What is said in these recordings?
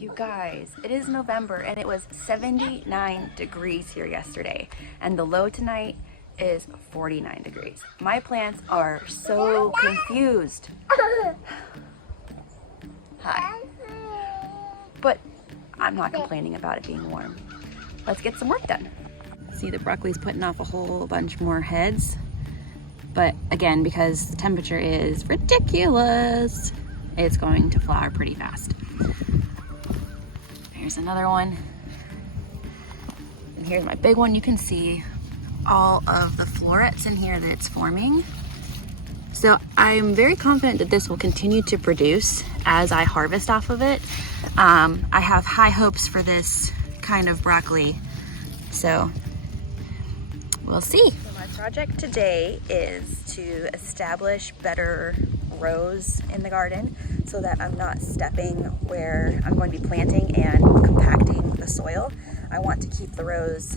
You guys, it is November and it was 79 degrees here yesterday, and the low tonight is 49 degrees. My plants are so confused. Hi. But I'm not complaining about it being warm. Let's get some work done. See, the broccoli's putting off a whole bunch more heads. But again, because the temperature is ridiculous, it's going to flower pretty fast. Here's another one. And here's my big one. You can see all of the florets in here that it's forming. So I'm very confident that this will continue to produce as I harvest off of it. I have high hopes for this kind of broccoli. So we'll see. So my project today is to establish better rows in the garden so that I'm not stepping where I'm going to be planting and compacting the soil. I want to keep the rows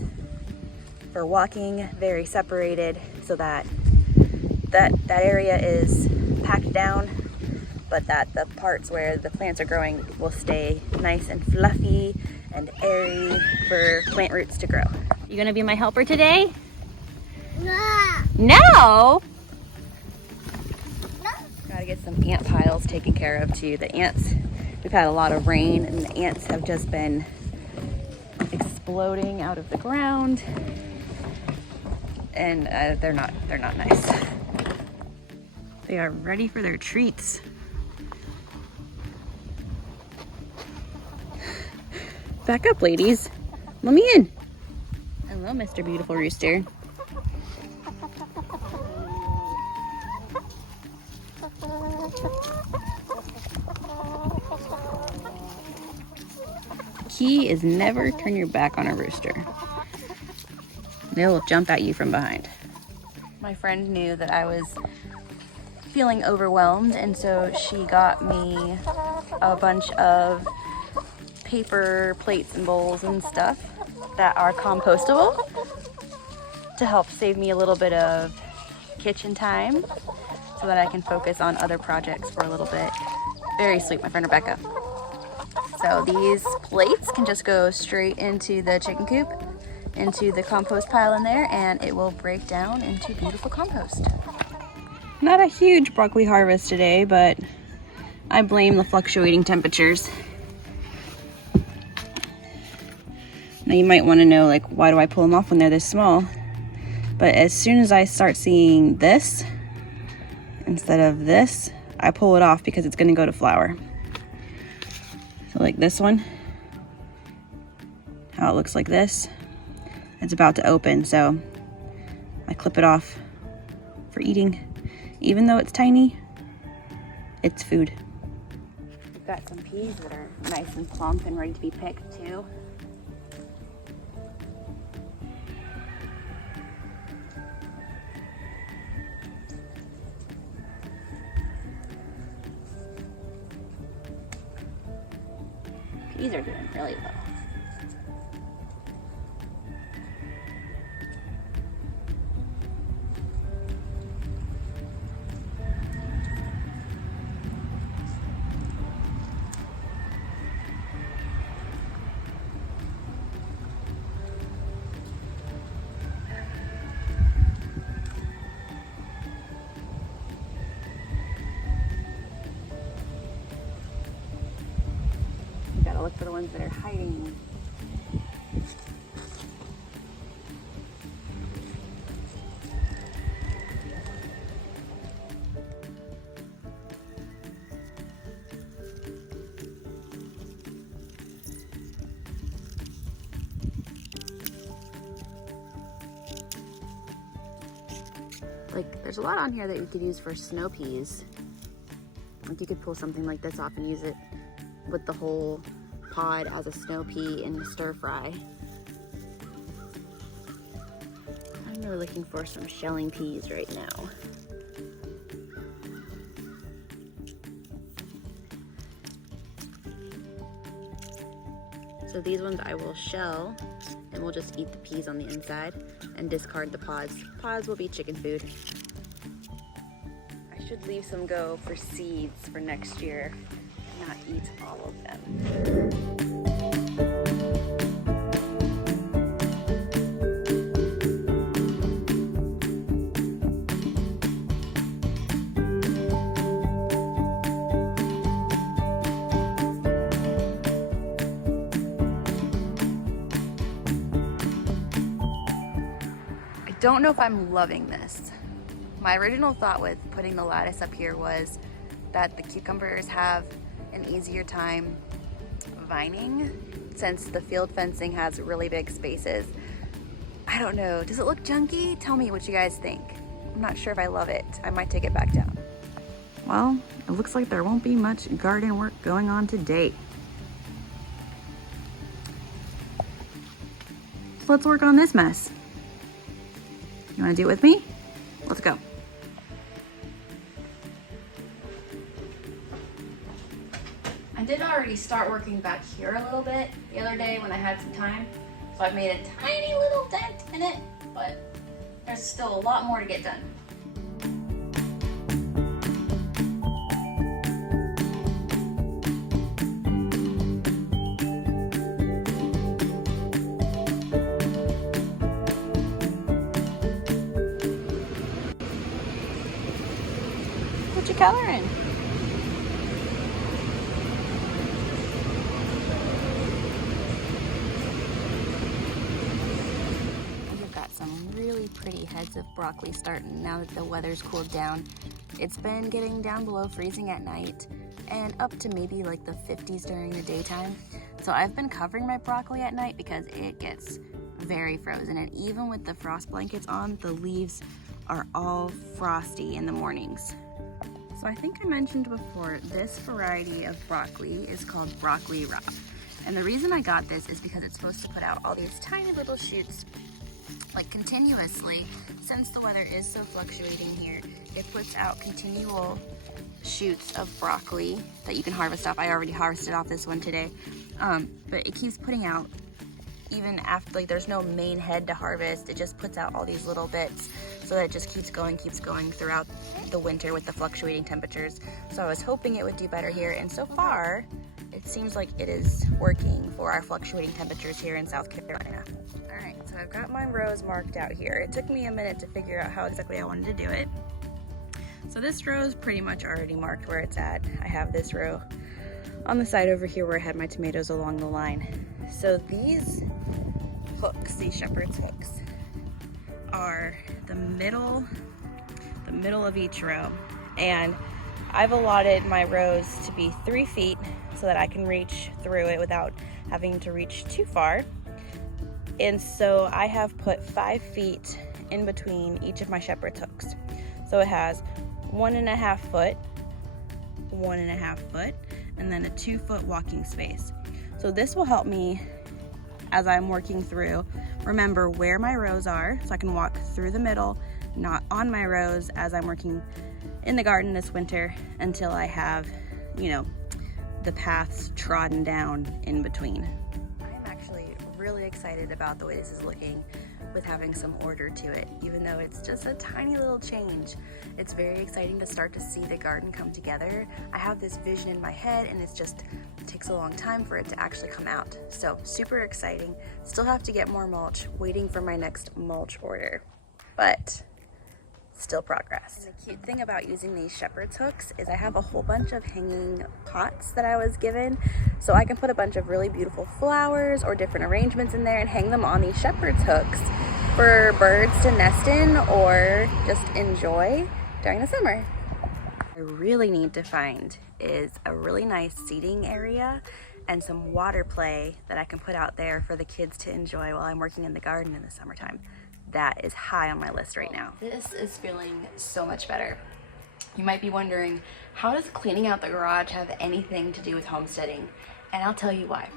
for walking very separated so that that area is packed down, but that the parts where the plants are growing will stay nice and fluffy and airy for plant roots to grow. You gonna be my helper today? No. No? Gotta get some ant piles taken care of too. The ants, we've had a lot of rain and the ants have just been exploding out of the ground, and they're not nice. They are ready for their treats. Back up, ladies. Let me in. Hello, Mr. Beautiful Rooster. Key is never turn your back on a rooster. They'll jump at you from behind. My friend knew that I was feeling overwhelmed, and so she got me a bunch of paper plates and bowls and stuff that are compostable to help save me a little bit of kitchen time so that I can focus on other projects for a little bit. Very sweet, my friend Rebecca. So these plates can just go straight into the chicken coop, into the compost pile in there, and it will break down into beautiful compost. Not a huge broccoli harvest today, but I blame the fluctuating temperatures. Now you might want to know, like, why do I pull them off when they're this small? But as soon as I start seeing this instead of this, I pull it off because it's going to go to flower. So like this one, how it looks like this, it's about to open, so I clip it off for eating. Even though it's tiny, it's food. We've got some peas that are nice and plump and ready to be picked too. Peas are doing really well. Look for the ones that are hiding. Like, there's a lot on here that you could use for snow peas. Like, you could pull something like this off and use it with the whole pod as a snow pea in the stir fry. I'm really looking for some shelling peas right now. So these ones I will shell, and we'll just eat the peas on the inside and discard the pods. Pods will be chicken food. I should leave some go for seeds for next year, not eat all of them. don't know if I'm loving this. My original thought with putting the lattice up here was that the cucumbers have an easier time vining since the field fencing has really big spaces. I don't know, does it look junky? Tell me what you guys think. I'm not sure if I love it. I might take it back down. Well, it looks like there won't be much garden work going on today. So let's work on this mess. You wanna do it with me? Let's go. I did already start working back here a little bit the other day when I had some time. So I've made a tiny little dent in it, but there's still a lot more to get done. What you coloring? Really pretty heads of broccoli starting now that the weather's cooled down. It's been getting down below freezing at night and up to maybe like the 50s during the daytime. So I've been covering my broccoli at night because it gets very frozen, and even with the frost blankets on, the leaves are all frosty in the mornings. So I think I mentioned before, this variety of broccoli is called broccoli raw. And the reason I got this is because it's supposed to put out all these tiny little shoots like continuously. Since the weather is so fluctuating here, it puts out continual shoots of broccoli that you can harvest off. I already harvested off this one today, but it keeps putting out even after, like, there's no main head to harvest. It just puts out all these little bits, so that it just keeps going throughout the winter with the fluctuating temperatures. So I was hoping it would do better here, and so far it seems like it is working for our fluctuating temperatures here in South Carolina. All right, so I've got my rows marked out here. It took me a minute to figure out how exactly I wanted to do it. So this row is pretty much already marked where it's at. I have this row on the side over here where I had my tomatoes along the line. So these hooks, these shepherd's hooks, are the middle of each row. And I've allotted my rows to be 3 feet so that I can reach through it without having to reach too far. And so I have put 5 feet in between each of my shepherd's hooks. So it has 1.5 foot, 1.5 foot, and then a 2 foot walking space. So this will help me as I'm working through, remember where my rows are so I can walk through the middle, not on my rows as I'm working in the garden this winter until I have, you know, the paths trodden down in between. I'm actually really excited about the way this is looking with having some order to it, even though it's just a tiny little change. It's very exciting to start to see the garden come together. I have this vision in my head, and it takes a long time for it to actually come out. So super exciting. Still have to get more mulch, waiting for my next mulch order, but still progress. And the cute thing about using these shepherd's hooks is I have a whole bunch of hanging pots that I was given, so I can put a bunch of really beautiful flowers or different arrangements in there and hang them on these shepherd's hooks for birds to nest in or just enjoy during the summer. What I really need to find is a really nice seating area and some water play that I can put out there for the kids to enjoy while I'm working in the garden in the summertime. That is high on my list right now. This is feeling so much better. You might be wondering, how does cleaning out the garage have anything to do with homesteading? And I'll tell you why.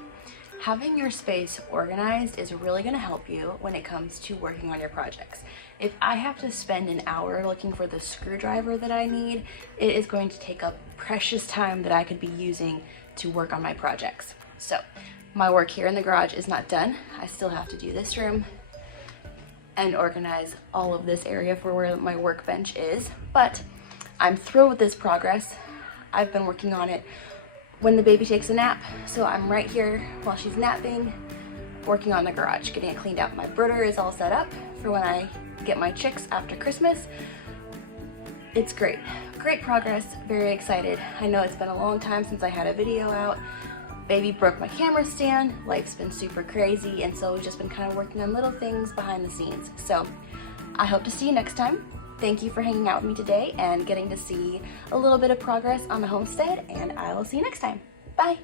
Having your space organized is really going to help you when it comes to working on your projects. If I have to spend an hour looking for the screwdriver that I need, it is going to take up precious time that I could be using to work on my projects. So my work here in the garage is not done. I still have to do this room and organize all of this area for where my workbench is, but I'm thrilled with this progress. I've been working on it when the baby takes a nap, so I'm right here while she's napping, working on the garage, getting it cleaned out. My brooder is all set up for when I get my chicks after Christmas. It's great, great progress, very excited. I know it's been a long time since I had a video out. Baby broke my camera stand, life's been super crazy, and so we've just been kind of working on little things behind the scenes. So I hope to see you next time. Thank you for hanging out with me today and getting to see a little bit of progress on the homestead, and I will see you next time. Bye.